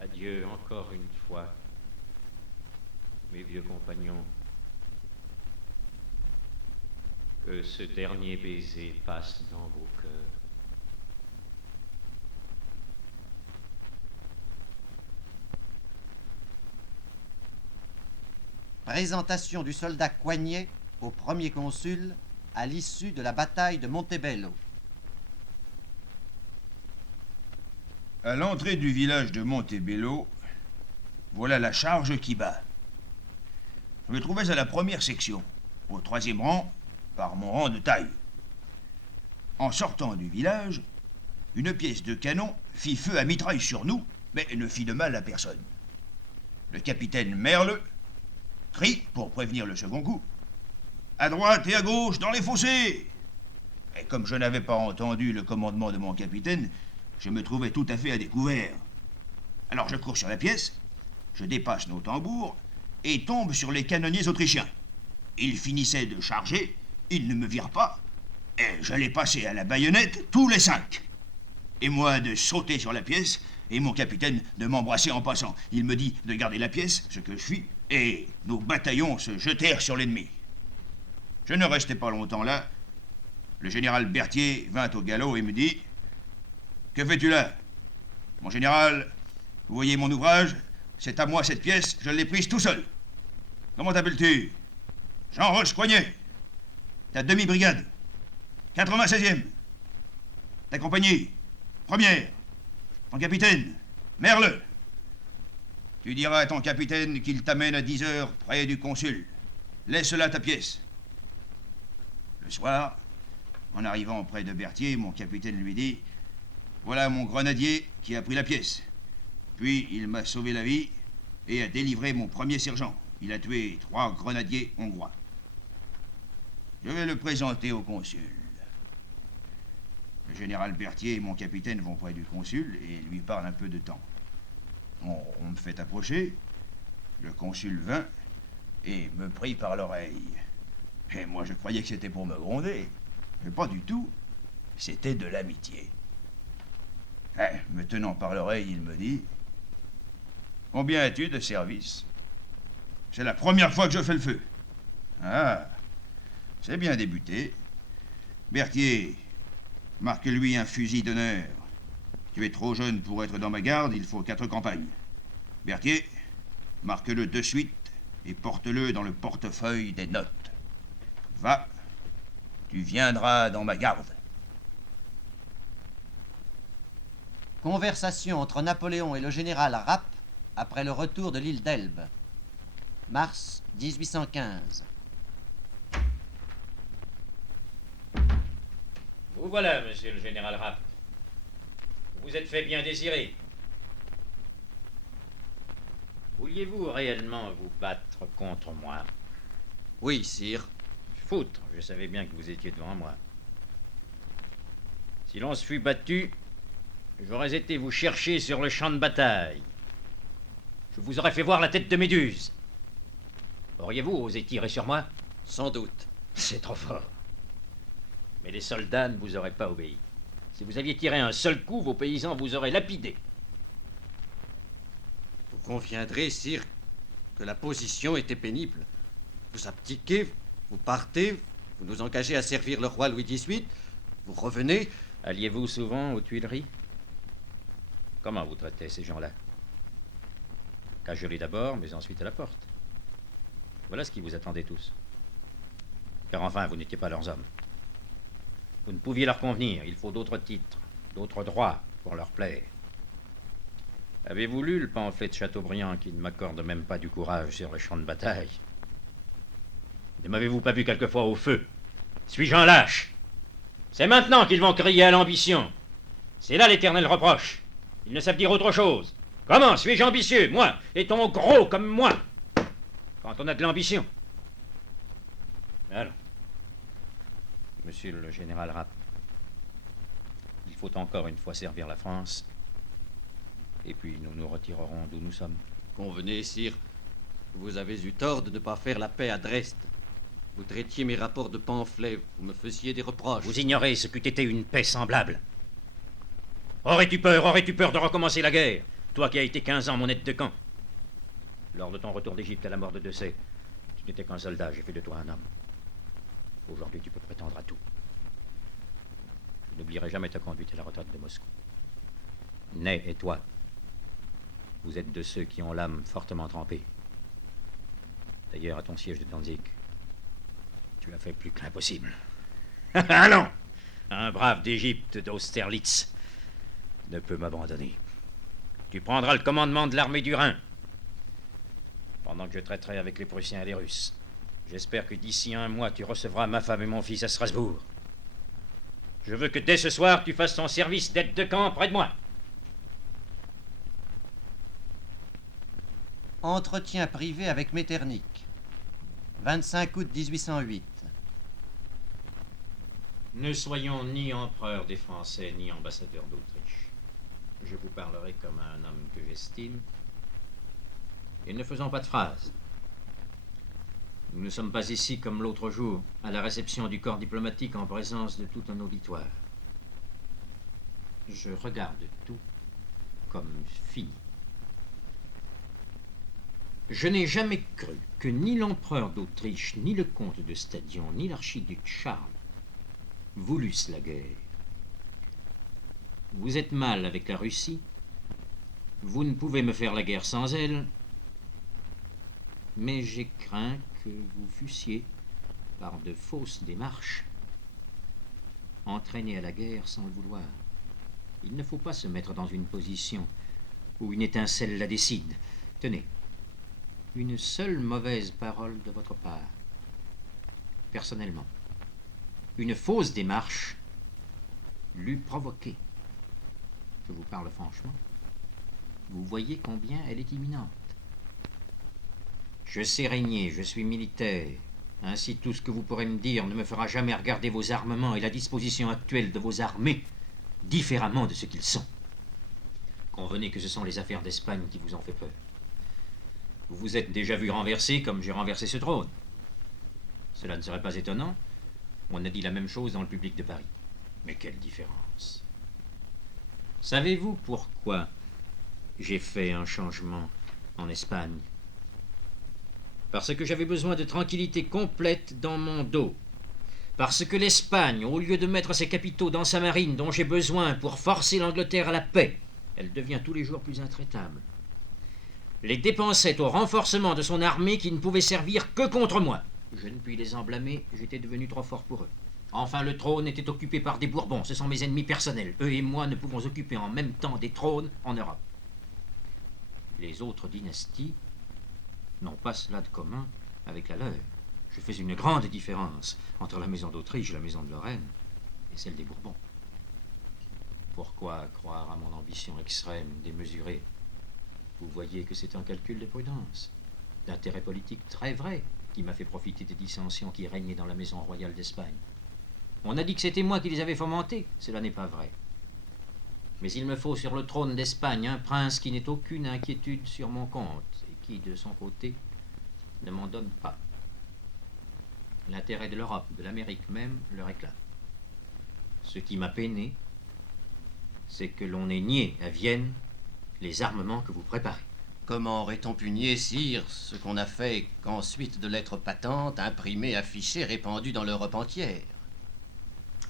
Adieu encore une fois, mes vieux compagnons. Que ce dernier baiser passe dans vos cœurs. Présentation du soldat Coignet au premier consul à l'issue de la bataille de Montebello. À l'entrée du village de Montebello, voilà la charge qui bat. Je me trouvais à la première section, au 3e rang, par mon rang de taille. En sortant du village, une pièce de canon fit feu à mitraille sur nous, mais ne fit de mal à personne. Le capitaine Merle crie pour prévenir le second coup. À droite et à gauche, dans les fossés! Et comme je n'avais pas entendu le commandement de mon capitaine, je me trouvais tout à fait à découvert. Alors je cours sur la pièce, je dépasse nos tambours et tombe sur les canonniers autrichiens. Ils finissaient de charger, ils ne me virent pas, et j'allais passer à la baïonnette tous les 5. Et moi de sauter sur la pièce, et mon capitaine de m'embrasser en passant. Il me dit de garder la pièce, ce que je fis, et nos bataillons se jetèrent sur l'ennemi. Je ne restai pas longtemps là, le général Berthier vint au galop et me dit: que fais-tu là? Mon général, vous voyez mon ouvrage? C'est à moi cette pièce, je l'ai prise tout seul. Comment t'appelles-tu? Jean-Roch Coignet. Ta demi-brigade, 96e. Ta compagnie, première. Ton capitaine, Merle. Tu diras à ton capitaine qu'il t'amène à 10 heures près du consul. Laisse là ta pièce. Le soir, en arrivant près de Berthier, mon capitaine lui dit: voilà mon grenadier qui a pris la pièce. Puis il m'a sauvé la vie et a délivré mon premier sergent. Il a tué 3 grenadiers hongrois. Je vais le présenter au consul. Le général Berthier et mon capitaine vont près du consul et lui parlent un peu de temps. On me fait approcher. Le consul vint et me prit par l'oreille. Et moi, je croyais que c'était pour me gronder. Mais pas du tout. C'était de l'amitié. Me tenant par l'oreille, il me dit: combien as-tu de service? C'est la première fois que je fais le feu. Ah, c'est bien débuté. Berthier, marque-lui un fusil d'honneur. Tu es trop jeune pour être dans ma garde, il faut 4 campagnes. Berthier, marque-le de suite et porte-le dans le portefeuille des notes. Va, tu viendras dans ma garde. Conversation entre Napoléon et le général Rapp après le retour de l'île d'Elbe. Mars 1815. Vous voilà, monsieur le général Rapp. Vous vous êtes fait bien désirer. Vouliez-vous réellement vous battre contre moi? Oui, sire. Foutre, je savais bien que vous étiez devant moi. Si l'on se fût battu, j'aurais été vous chercher sur le champ de bataille. Je vous aurais fait voir la tête de Méduse. Auriez-vous osé tirer sur moi? Sans doute. C'est trop fort. Mais les soldats ne vous auraient pas obéi. Si vous aviez tiré un seul coup, vos paysans vous auraient lapidé. Vous conviendrez, sire, que la position était pénible. Vous abdiquez, vous partez, vous nous engagez à servir le roi Louis XVIII, vous revenez. Alliez-vous souvent aux Tuileries? Comment vous traitez ces gens-là? Cajoler d'abord, mais ensuite à la porte. Voilà ce qui vous attendait tous. Car enfin, vous n'étiez pas leurs hommes. Vous ne pouviez leur convenir. Il faut d'autres titres, d'autres droits pour leur plaire. Avez-vous lu le pamphlet de Chateaubriand qui ne m'accorde même pas du courage sur le champ de bataille? Ne m'avez-vous pas vu quelquefois au feu? Suis-je un lâche? C'est maintenant qu'ils vont crier à l'ambition. C'est là l'éternel reproche. Ils ne savent dire autre chose. Comment suis-je ambitieux, moi, étant gros comme moi, quand on a de l'ambition? Alors, monsieur le général Rapp, il faut encore une fois servir la France, et puis nous nous retirerons d'où nous sommes. Convenez, sire, vous avez eu tort de ne pas faire la paix à Dresde. Vous traitiez mes rapports de pamphlets, vous me faisiez des reproches. Vous ignorez ce qu'eût été une paix semblable. Aurais-tu peur de recommencer la guerre, toi qui as été 15 ans mon aide de camp? Lors de ton retour d'Égypte à la mort de Dessay, tu n'étais qu'un soldat, j'ai fait de toi un homme. Aujourd'hui, tu peux prétendre à tout. Je n'oublierai jamais ta conduite à la retraite de Moscou. Ney et toi, vous êtes de ceux qui ont l'âme fortement trempée. D'ailleurs, à ton siège de Danzig, tu as fait plus que l'impossible. Allons! Un brave d'Égypte d'Austerlitz ne peut m'abandonner. Tu prendras le commandement de l'armée du Rhin, pendant que je traiterai avec les Prussiens et les Russes. J'espère que d'ici 1 mois, tu recevras ma femme et mon fils à Strasbourg. Je veux que dès ce soir, tu fasses ton service d'aide de camp près de moi. Entretien privé avec Metternich. 25 août 1808. Ne soyons ni empereur des Français, ni ambassadeur d'Autriche. Je vous parlerai comme à un homme que j'estime. Et ne faisons pas de phrases. Nous ne sommes pas ici, comme l'autre jour, à la réception du corps diplomatique en présence de tout un auditoire. Je regarde tout comme fini. Je n'ai jamais cru que ni l'empereur d'Autriche, ni le comte de Stadion, ni l'archiduc Charles voulussent la guerre. Vous êtes mal avec la Russie. Vous ne pouvez me faire la guerre sans elle. Mais j'ai craint que vous fussiez, par de fausses démarches, entraîné à la guerre sans le vouloir. Il ne faut pas se mettre dans une position où une étincelle la décide. Tenez, une seule mauvaise parole de votre part, personnellement, une fausse démarche l'eût provoqué. Je vous parle franchement. Vous voyez combien elle est imminente. Je sais régner, je suis militaire. Ainsi, tout ce que vous pourrez me dire ne me fera jamais regarder vos armements et la disposition actuelle de vos armées différemment de ce qu'ils sont. Convenez que ce sont les affaires d'Espagne qui vous ont fait peur. Vous vous êtes déjà vu renverser comme j'ai renversé ce trône. Cela ne serait pas étonnant. On a dit la même chose dans le public de Paris. Mais quelle différence. Savez-vous pourquoi j'ai fait un changement en Espagne? Parce que j'avais besoin de tranquillité complète dans mon dos. Parce que l'Espagne, au lieu de mettre ses capitaux dans sa marine dont j'ai besoin pour forcer l'Angleterre à la paix, elle devient tous les jours plus intraitable. Les dépensait au renforcement de son armée qui ne pouvait servir que contre moi. Je ne puis les en blâmer, j'étais devenu trop fort pour eux. Enfin, le trône était occupé par des Bourbons, ce sont mes ennemis personnels. Eux et moi ne pouvons occuper en même temps des trônes en Europe. Les autres dynasties n'ont pas cela de commun avec la leur. Je fais une grande différence entre la maison d'Autriche, la maison de Lorraine et celle des Bourbons. Pourquoi croire à mon ambition extrême, démesurée? Vous voyez que c'est un calcul de prudence, d'intérêt politique très vrai, qui m'a fait profiter des dissensions qui régnaient dans la maison royale d'Espagne. On a dit que c'était moi qui les avais fomentées. Cela n'est pas vrai. Mais il me faut sur le trône d'Espagne un prince qui n'ait aucune inquiétude sur mon compte et qui, de son côté, ne m'en donne pas. L'intérêt de l'Europe, de l'Amérique même, le réclame. Ce qui m'a peiné, c'est que l'on ait nié à Vienne les armements que vous préparez. Comment aurait-on pu nier, sire, ce qu'on n'a fait qu'ensuite de lettres patentes, imprimées, affichées, répandues dans l'Europe entière?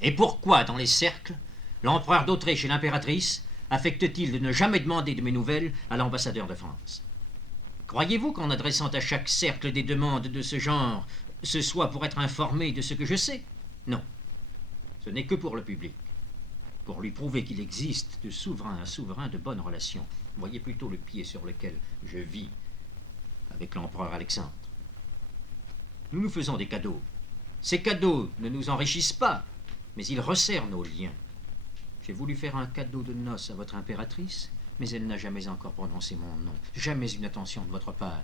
Et pourquoi, dans les cercles, l'empereur d'Autriche et l'impératrice affectent-ils de ne jamais demander de mes nouvelles à l'ambassadeur de France? Croyez-vous qu'en adressant à chaque cercle des demandes de ce genre, ce soit pour être informé de ce que je sais? Non. Ce n'est que pour le public. Pour lui prouver qu'il existe de souverain à souverain de bonnes relations. Voyez plutôt le pied sur lequel je vis avec l'empereur Alexandre. Nous nous faisons des cadeaux. Ces cadeaux ne nous enrichissent pas, mais ils resserrent nos liens. J'ai voulu faire un cadeau de noces à votre impératrice, mais elle n'a jamais encore prononcé mon nom. Jamais une attention de votre part.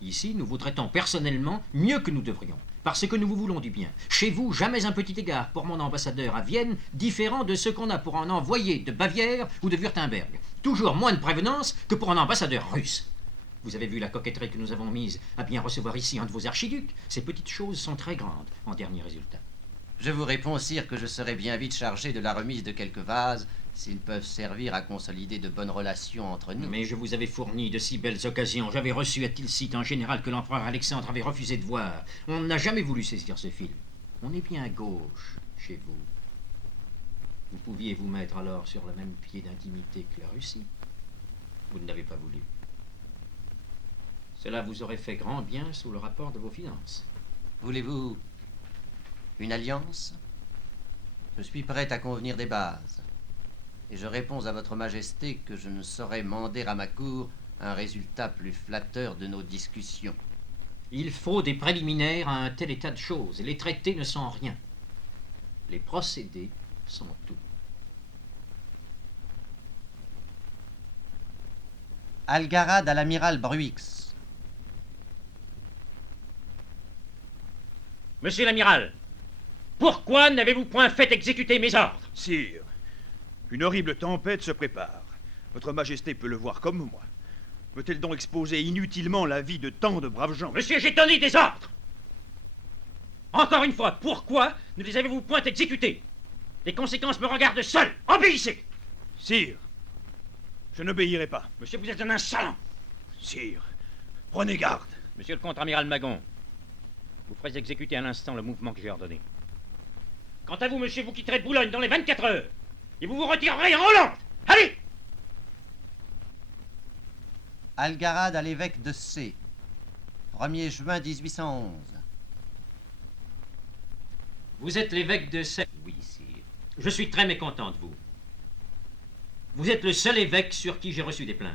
Ici, nous vous traitons personnellement mieux que nous devrions, parce que nous vous voulons du bien. Chez vous, jamais un petit égard pour mon ambassadeur à Vienne, différent de ce qu'on a pour un envoyé de Bavière ou de Wurtemberg. Toujours moins de prévenance que pour un ambassadeur russe. Vous avez vu la coquetterie que nous avons mise à bien recevoir ici un de vos archiducs. Ces petites choses sont très grandes en dernier résultat. Je vous réponds, sire, que je serai bien vite chargé de la remise de quelques vases, s'ils peuvent servir à consolider de bonnes relations entre nous. Mais je vous avais fourni de si belles occasions. J'avais reçu à Tilsit un général que l'empereur Alexandre avait refusé de voir. On n'a jamais voulu saisir ce fil. On est bien à gauche chez vous. Vous pouviez vous mettre alors sur le même pied d'intimité que la Russie. Vous ne l'avez pas voulu. Cela vous aurait fait grand bien sous le rapport de vos finances. Voulez-vous une alliance? Je suis prêt à convenir des bases. Et je réponds à votre majesté que je ne saurais mander à ma cour un résultat plus flatteur de nos discussions. Il faut des préliminaires à un tel état de choses. Les traités ne sont rien. Les procédés sont tout. Algarade à l'amiral Bruix. Monsieur l'amiral, pourquoi n'avez-vous point fait exécuter mes ordres? Sire, une horrible tempête se prépare. Votre Majesté peut le voir comme moi. Peut-elle donc exposer inutilement la vie de tant de braves gens? Monsieur, j'ai donné des ordres. Encore une fois, pourquoi ne les avez-vous point exécutés? Les conséquences me regardent seul. Obéissez. Sire, je n'obéirai pas. Monsieur, vous êtes un insolent. Sire, prenez garde. Monsieur le contre-amiral Magon, vous ferez exécuter à l'instant le mouvement que j'ai ordonné. Quant à vous, monsieur, vous quitterez Boulogne dans les 24 heures. Et vous vous retirerez en Hollande. Allez! Algarade à l'évêque de C. 1er juin 1811. Vous êtes l'évêque de Sèvres. Oui, sire. Je suis très mécontent de vous. Vous êtes le seul évêque sur qui j'ai reçu des plaintes.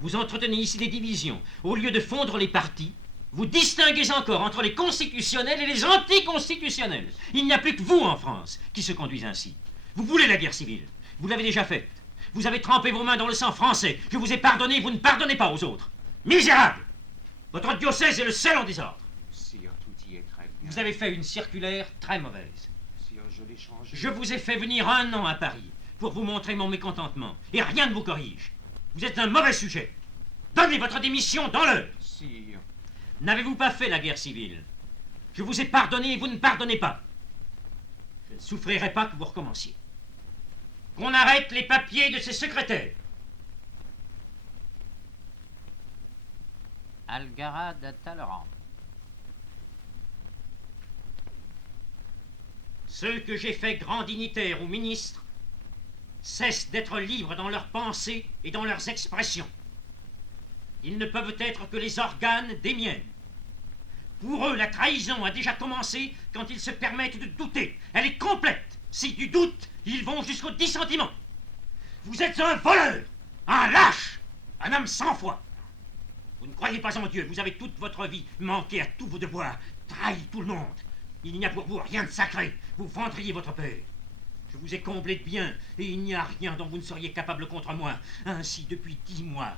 Vous entretenez ici des divisions. Au lieu de fondre les partis, vous distinguez encore entre les constitutionnels et les anticonstitutionnels. Il n'y a plus que vous en France qui se conduisent ainsi. Vous voulez la guerre civile. Vous l'avez déjà faite. Vous avez trempé vos mains dans le sang français. Je vous ai pardonné, vous ne pardonnez pas aux autres. Misérable! Votre diocèse est le seul en désordre. Sire, tout y est très bien. Vous avez fait une circulaire très mauvaise. Sire, je l'ai changé. Je vous ai fait venir 1 an à Paris pour vous montrer mon mécontentement. Et rien ne vous corrige. Vous êtes un mauvais sujet. Donnez votre démission dans l'heure. Sire. N'avez-vous pas fait la guerre civile? Je vous ai pardonné et vous ne pardonnez pas. Je ne souffrirai pas que vous recommenciez. Qu'on arrête les papiers de ces secrétaires. Algarade à Talleyrand. Ceux que j'ai faits grands dignitaires ou ministres cessent d'être libres dans leurs pensées et dans leurs expressions. Ils ne peuvent être que les organes des miennes. Pour eux, la trahison a déjà commencé quand ils se permettent de douter. Elle est complète. Si du doute, ils vont jusqu'au dissentiment. Vous êtes un voleur, un lâche, un homme sans foi. Vous ne croyez pas en Dieu. Vous avez toute votre vie manqué à tous vos devoirs, trahi tout le monde. Il n'y a pour vous rien de sacré. Vous vendriez votre père. Je vous ai comblé de biens, et il n'y a rien dont vous ne seriez capable contre moi. Ainsi, depuis 10 mois,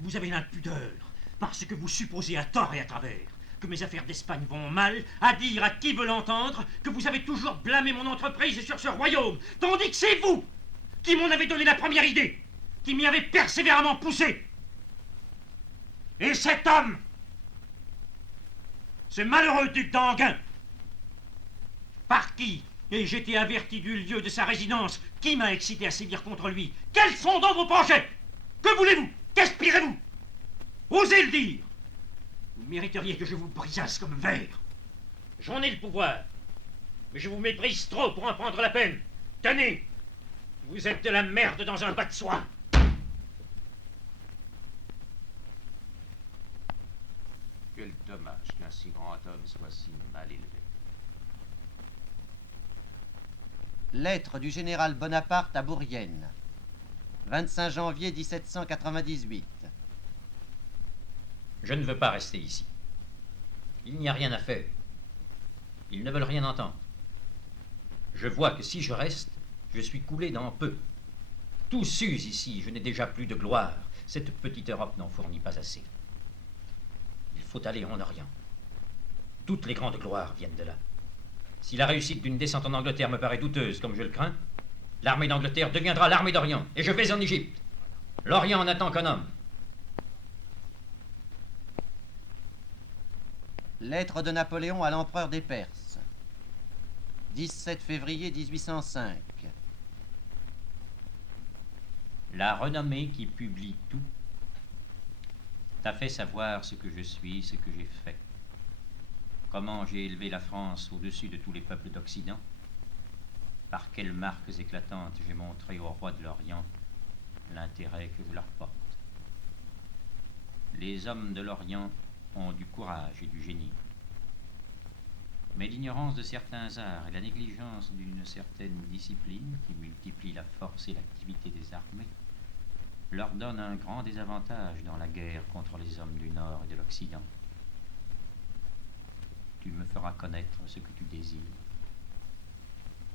vous avez l'impudeur, parce que vous supposez à tort et à travers que mes affaires d'Espagne vont mal, à dire à qui veut l'entendre que vous avez toujours blâmé mon entreprise sur ce royaume, tandis que c'est vous qui m'en avez donné la première idée, qui m'y avez persévérément poussé. Et cet homme, ce malheureux duc d'Enghien, par qui ai-je été averti du lieu de sa résidence? Qui m'a excité à sévir contre lui? Quels sont donc vos projets? Que voulez-vous? Qu'aspirez-vous? Osez le dire. Vous mériteriez que je vous brisasse comme verre. J'en ai le pouvoir, mais je vous méprise trop pour en prendre la peine. Tenez, vous êtes de la merde dans un bas de soie. Quel dommage qu'un si grand homme soit si mal élevé. Lettre du général Bonaparte à Bourrienne. 25 janvier 1798. Je ne veux pas rester ici. Il n'y a rien à faire. Ils ne veulent rien entendre. Je vois que si je reste, je suis coulé dans peu. Tout s'use ici, je n'ai déjà plus de gloire. Cette petite Europe n'en fournit pas assez. Il faut aller en Orient. Toutes les grandes gloires viennent de là. Si la réussite d'une descente en Angleterre me paraît douteuse, comme je le crains, l'armée d'Angleterre deviendra l'armée d'Orient, et je vais en Égypte. L'Orient n'attend qu'un homme. Lettre de Napoléon à l'empereur des Perses. 17 février 1805. La renommée qui publie tout t'a fait savoir ce que je suis, ce que j'ai fait. Comment j'ai élevé la France au-dessus de tous les peuples d'Occident. Par quelles marques éclatantes j'ai montré aux rois de l'Orient l'intérêt que je leur porte. Les hommes de l'Orient ont du courage et du génie. Mais l'ignorance de certains arts et la négligence d'une certaine discipline qui multiplie la force et l'activité des armées leur donnent un grand désavantage dans la guerre contre les hommes du Nord et de l'Occident. Tu me feras connaître ce que tu désires,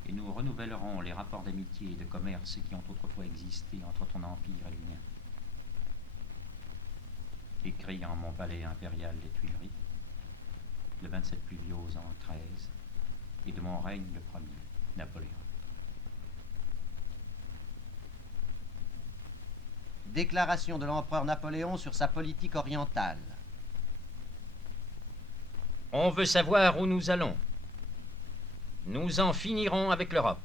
et nous renouvellerons les rapports d'amitié et de commerce qui ont autrefois existé entre ton empire et le mien. Écrit en mon palais impérial des Tuileries, le 27 pluviose an 13, et de mon règne le 1er, Napoléon. Déclaration de l'empereur Napoléon sur sa politique orientale. On veut savoir où nous allons. Nous en finirons avec l'Europe.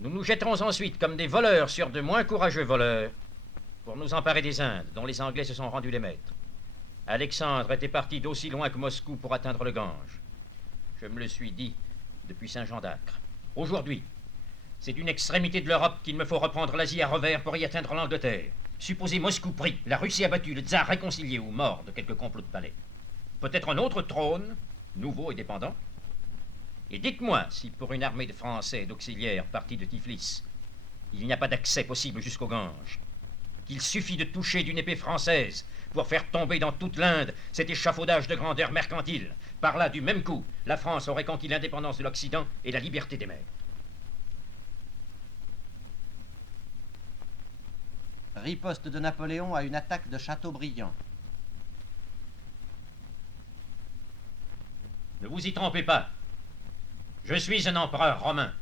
Nous nous jetterons ensuite comme des voleurs sur de moins courageux voleurs pour nous emparer des Indes, dont les Anglais se sont rendus les maîtres. Alexandre était parti d'aussi loin que Moscou pour atteindre le Gange. Je me le suis dit, depuis Saint-Jean d'Acre. Aujourd'hui, c'est d'une extrémité de l'Europe qu'il me faut reprendre l'Asie à revers pour y atteindre l'Angleterre. Supposez Moscou pris, la Russie abattue, le tsar réconcilié ou mort de quelque complot de palais. Peut-être un autre trône, nouveau et dépendant. Et dites-moi si pour une armée de Français et d'auxiliaires partis de Tiflis, il n'y a pas d'accès possible jusqu'au Gange. Qu'il suffit de toucher d'une épée française pour faire tomber dans toute l'Inde cet échafaudage de grandeur mercantile. Par là, du même coup, la France aurait conquis l'indépendance de l'Occident et la liberté des mers. Riposte de Napoléon à une attaque de Chateaubriand. Ne vous y trompez pas. Je suis un empereur romain,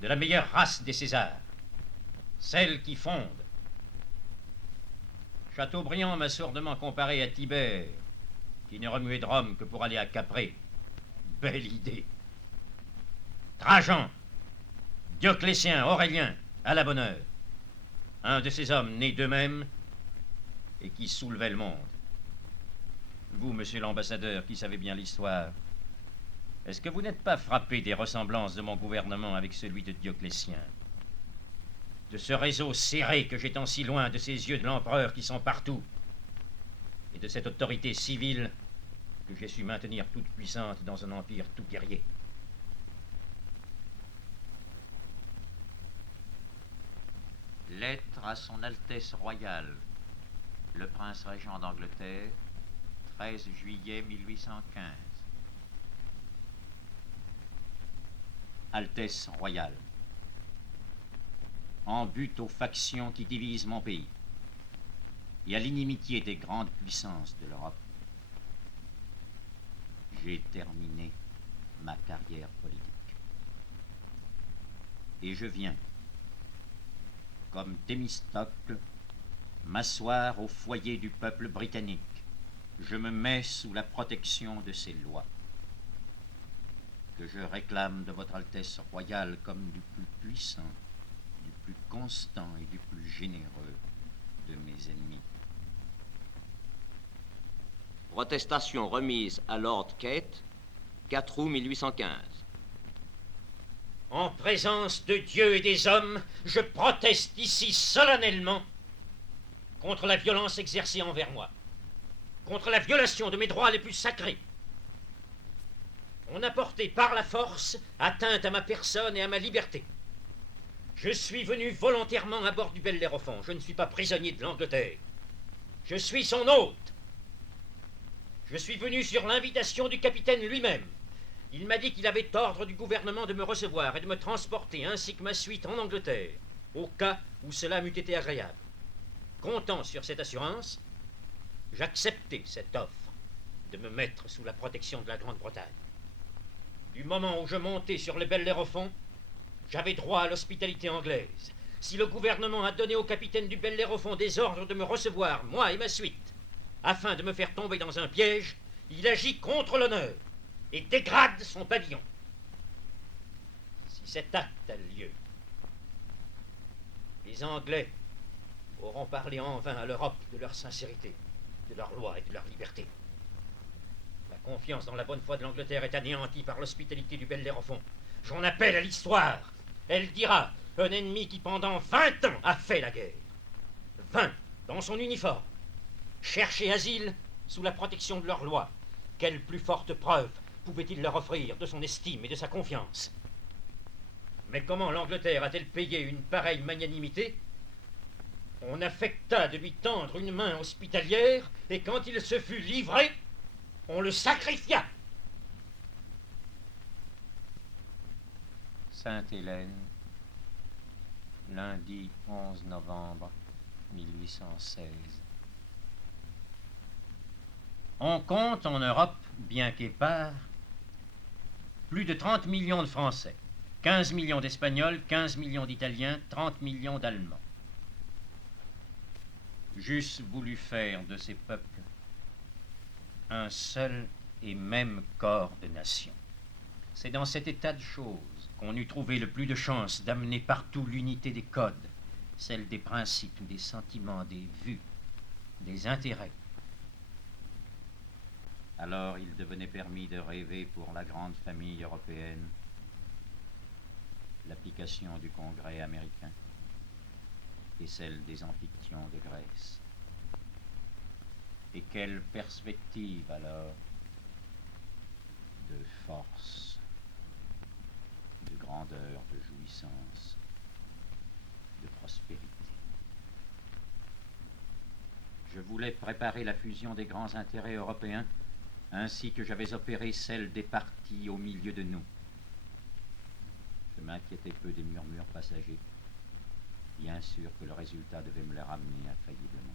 de la meilleure race des Césars, celle qui fonde. Chateaubriand m'a sourdement comparé à Tibère, qui ne remuait de Rome que pour aller à Caprée. Belle idée. Trajan, Dioclétien, Aurélien, à la bonne heure. Un de ces hommes nés d'eux-mêmes et qui soulevaient le monde. Vous, monsieur l'ambassadeur, qui savez bien l'histoire, est-ce que vous n'êtes pas frappé des ressemblances de mon gouvernement avec celui de Dioclétien? De ce réseau serré que j'étends si loin de ces yeux de l'empereur qui sont partout, et de cette autorité civile que j'ai su maintenir toute puissante dans un empire tout guerrier. Lettre à son Altesse royale, le prince régent d'Angleterre, 13 juillet 1815. Altesse royale, en but aux factions qui divisent mon pays et à l'inimitié des grandes puissances de l'Europe, j'ai terminé ma carrière politique. Et je viens, comme Thémistocle, m'asseoir au foyer du peuple britannique. Je me mets sous la protection de ses lois, que je réclame de votre Altesse royale comme du plus puissant, du plus constant et du plus généreux de mes ennemis. Protestation remise à Lord Kate, 4 août 1815. En présence de Dieu et des hommes, je proteste ici solennellement contre la violence exercée envers moi, contre la violation de mes droits les plus sacrés. On a porté par la force atteinte à ma personne et à ma liberté. Je suis venu volontairement à bord du Bellérophon. Je ne suis pas prisonnier de l'Angleterre. Je suis son hôte. Je suis venu sur l'invitation du capitaine lui-même. Il m'a dit qu'il avait ordre du gouvernement de me recevoir et de me transporter ainsi que ma suite en Angleterre, au cas où cela m'eût été agréable. Comptant sur cette assurance, j'acceptai cette offre de me mettre sous la protection de la Grande-Bretagne. Du moment où je montai sur le Bellérophon, j'avais droit à l'hospitalité anglaise. Si le gouvernement a donné au capitaine du Bellérophon des ordres de me recevoir, moi et ma suite, afin de me faire tomber dans un piège, il agit contre l'honneur et dégrade son pavillon. Si cet acte a lieu, les Anglais auront parlé en vain à l'Europe de leur sincérité, de leur loi et de leur liberté. La confiance dans la bonne foi de l'Angleterre est anéantie par l'hospitalité du Bellérophon. J'en appelle à l'histoire. Elle dira, un ennemi qui pendant 20 ans a fait la guerre, 20 dans son uniforme, chercher asile sous la protection de leur loi. Quelle plus forte preuve pouvait-il leur offrir de son estime et de sa confiance? Mais comment l'Angleterre a-t-elle payé une pareille magnanimité? On affecta de lui tendre une main hospitalière, et quand il se fut livré, on le sacrifia. Sainte-Hélène, lundi 11 novembre 1816. On compte en Europe, bien qu'épars, plus de 30 millions de Français, 15 millions d'Espagnols, 15 millions d'Italiens, 30 millions d'Allemands. J'eusse voulu faire de ces peuples un seul et même corps de nation. C'est dans cet état de choses qu'on eût trouvé le plus de chances d'amener partout l'unité des codes, celle des principes, des sentiments, des vues, des intérêts. Alors il devenait permis de rêver pour la grande famille européenne l'application du Congrès américain et celle des amphictyons de Grèce. Et quelle perspective alors de force, de grandeur, de jouissance, de prospérité. Je voulais préparer la fusion des grands intérêts européens ainsi que j'avais opéré celle des partis au milieu de nous. Je m'inquiétais peu des murmures passagers. Bien sûr que le résultat devait me les ramener infailliblement.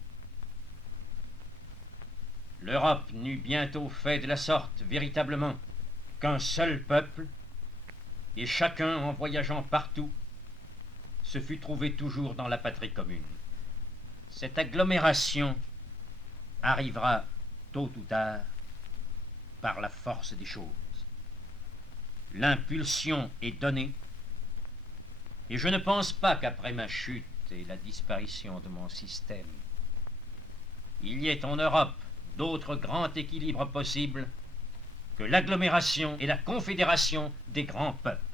L'Europe n'eut bientôt fait de la sorte, véritablement, qu'un seul peuple, et chacun, en voyageant partout, se fut trouvé toujours dans la patrie commune. Cette agglomération arrivera, tôt ou tard, par la force des choses. L'impulsion est donnée, et je ne pense pas qu'après ma chute et la disparition de mon système, il y ait en Europe d'autres grands équilibres possibles que l'agglomération et la confédération des grands peuples.